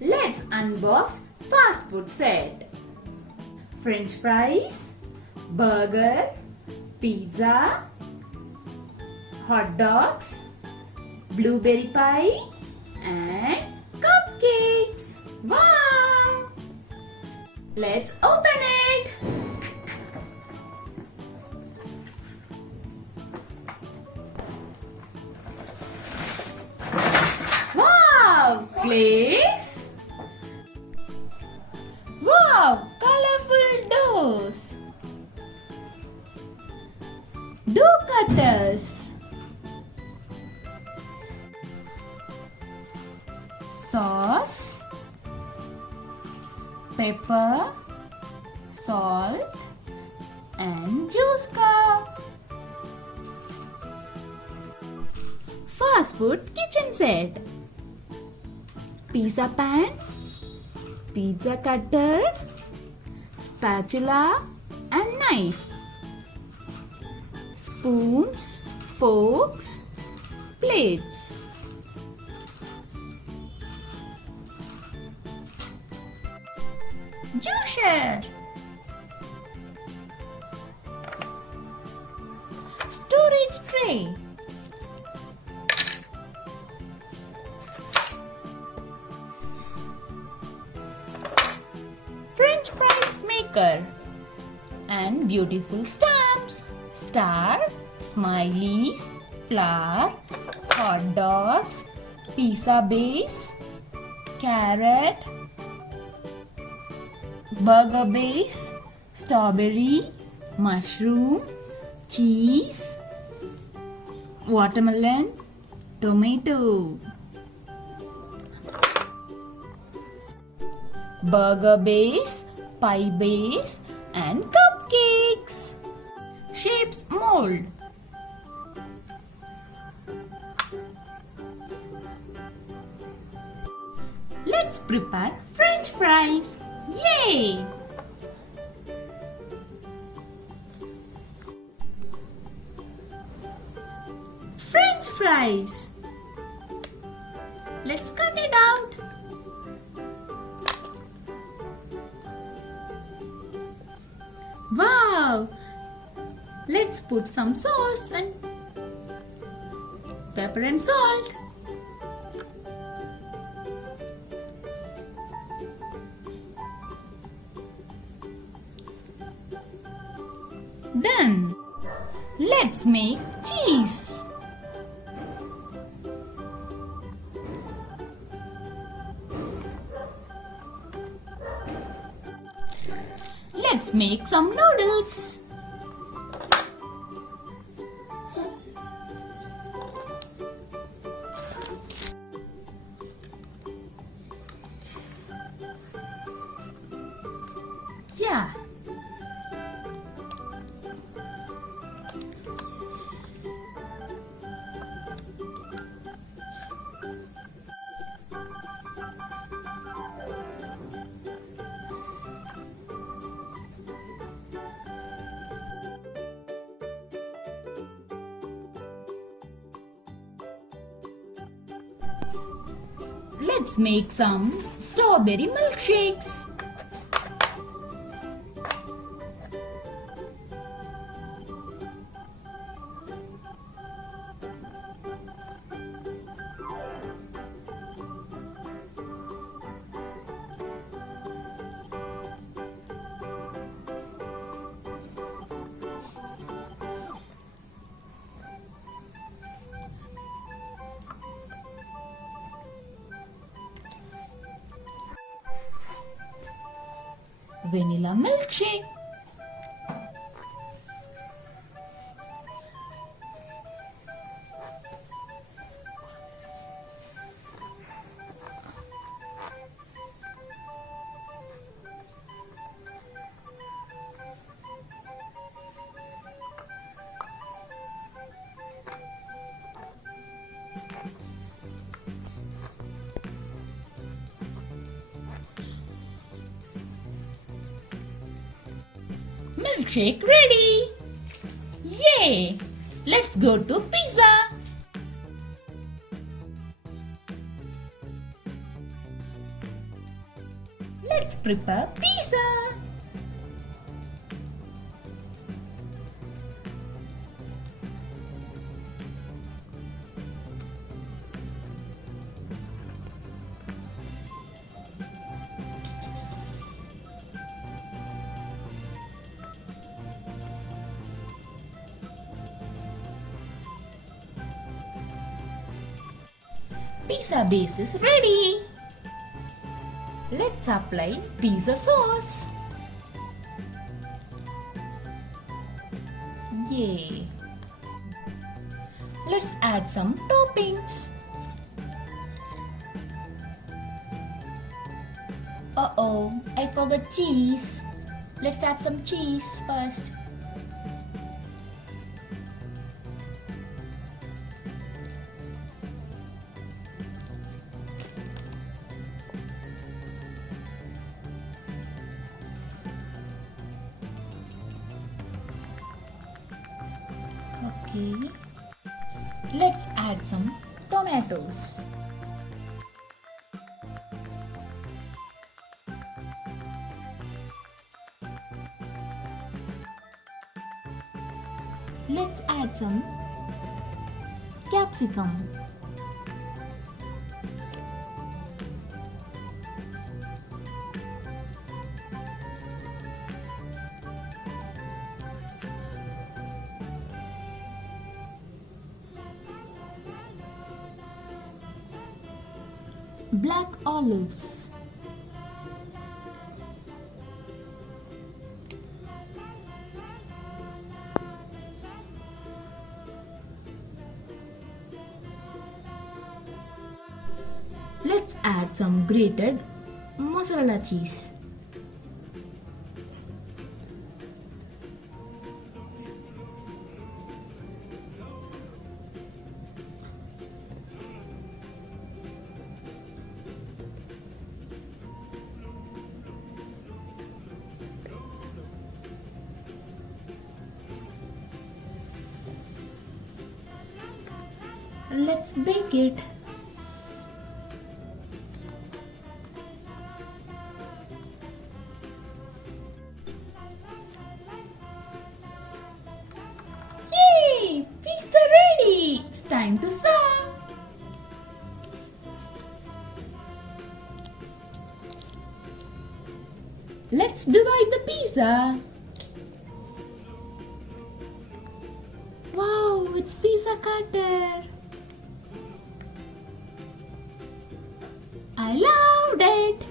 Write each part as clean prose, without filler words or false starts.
Let's unbox fast food set. French fries, burger, pizza, hot dogs, blueberry pie and cupcakes. Wow! Let's open it. Wow! Glaze. Wow! Colorful doughs. Dough cutters. Sauce, pepper, salt and juice cup. Fast food kitchen set. Pizza pan, pizza cutter, spatula and knife. Spoons, forks, plates. Juicer, storage tray, French fries maker and beautiful stamps, star, smileys, flower, hot dogs, pizza base, carrot, burger base, strawberry, mushroom, cheese, watermelon, tomato. Burger base, pie base and cupcakes. Shapes mold. Let's prepare French fries. Yay! French fries. Let's cut it out. Wow! Let's put some sauce and pepper and salt. Done. Let's make cheese. Let's make some noodles. Yeah. Let's make some strawberry milkshakes. Vanilla milkshake. Milkshake ready! Yay! Let's go to pizza! Let's prepare pizza. Pizza base is ready. Let's apply pizza sauce. Yay! Let's add some toppings. Uh-oh, I forgot cheese. Let's add some cheese first. Okay, let's add some tomatoes. Let's add some capsicum. Black olives. Let's add some grated mozzarella cheese. Let's bake it. Yay! Pizza ready! It's time to serve. Let's divide the pizza. Wow, it's pizza cutter. I loved it.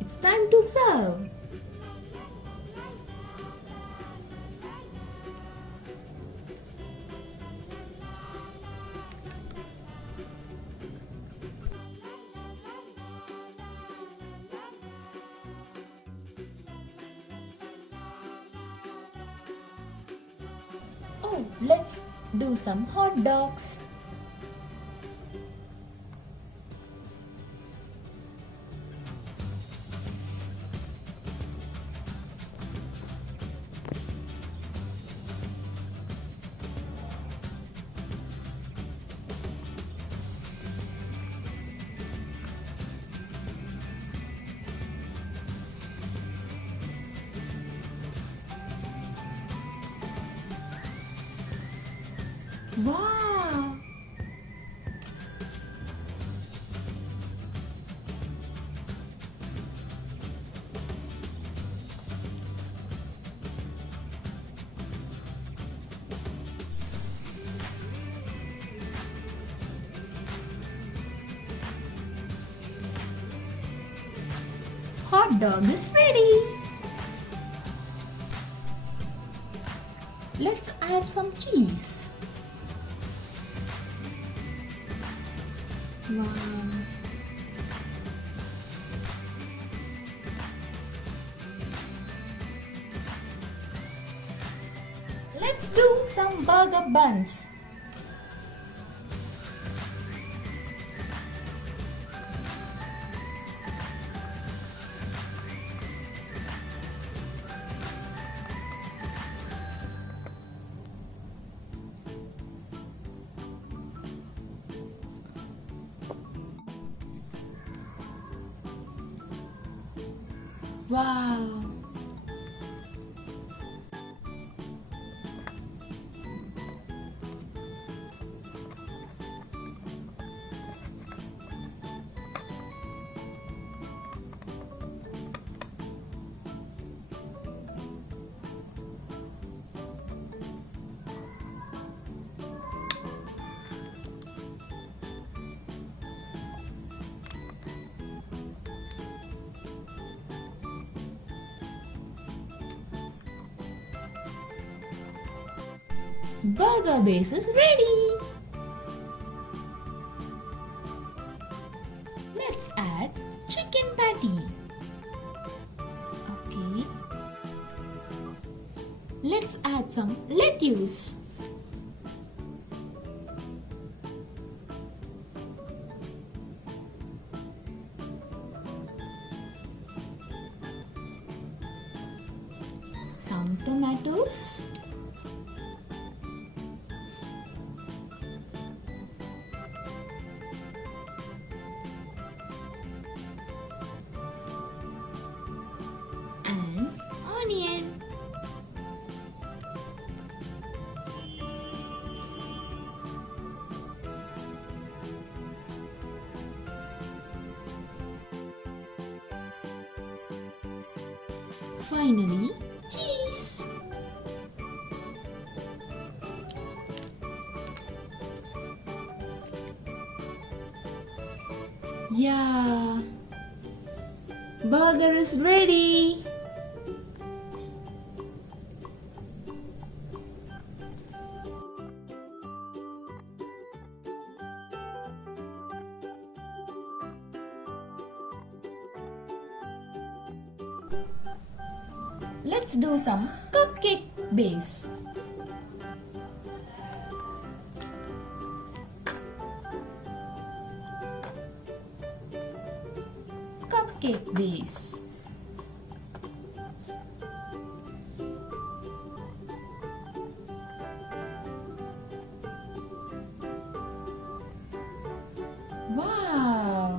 It's time to serve. Oh, let's do some hot dogs. Wow! Hot dog is ready. Let's add some cheese. Wow. do some burger buns. Wow! Burger base is ready. Let's add chicken patty. Okay. Let's add some lettuce. Some tomatoes. And onion. Finally, cheese. Yeah, burger is ready. Let's do some cupcake base. Cupcake base. Wow!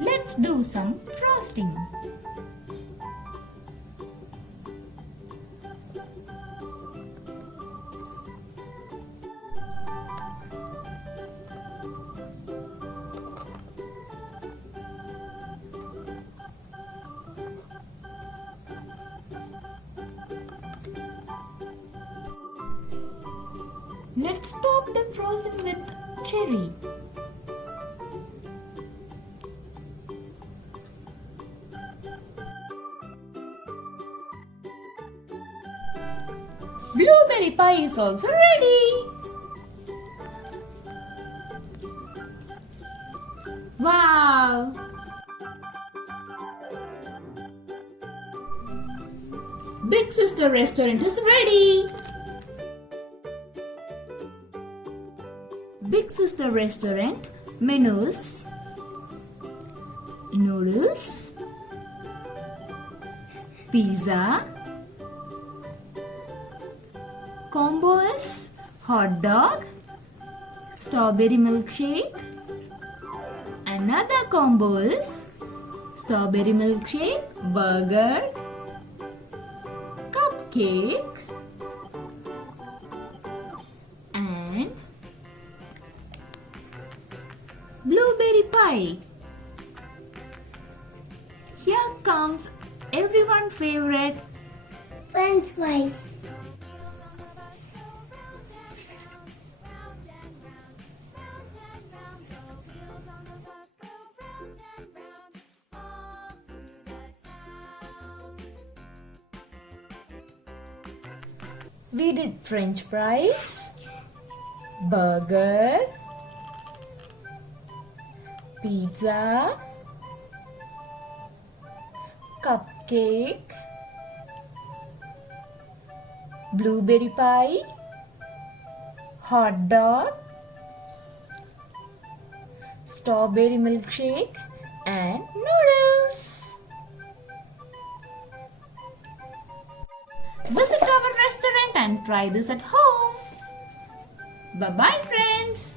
Let's do some frosting. Let's top the frozen with cherry. Blueberry pie is also ready. Wow! Big Sister restaurant is ready. Big Sister restaurant menus: noodles, pizza, combo is hot dog, strawberry milkshake. Another combo is strawberry milkshake, burger, cupcake, and blueberry pie. Here comes everyone's favorite French fries. We did French fries, burger, pizza, cupcake, blueberry pie, hot dog, strawberry milkshake, and noodles. Visit our restaurant and try this at home. Bye bye, friends.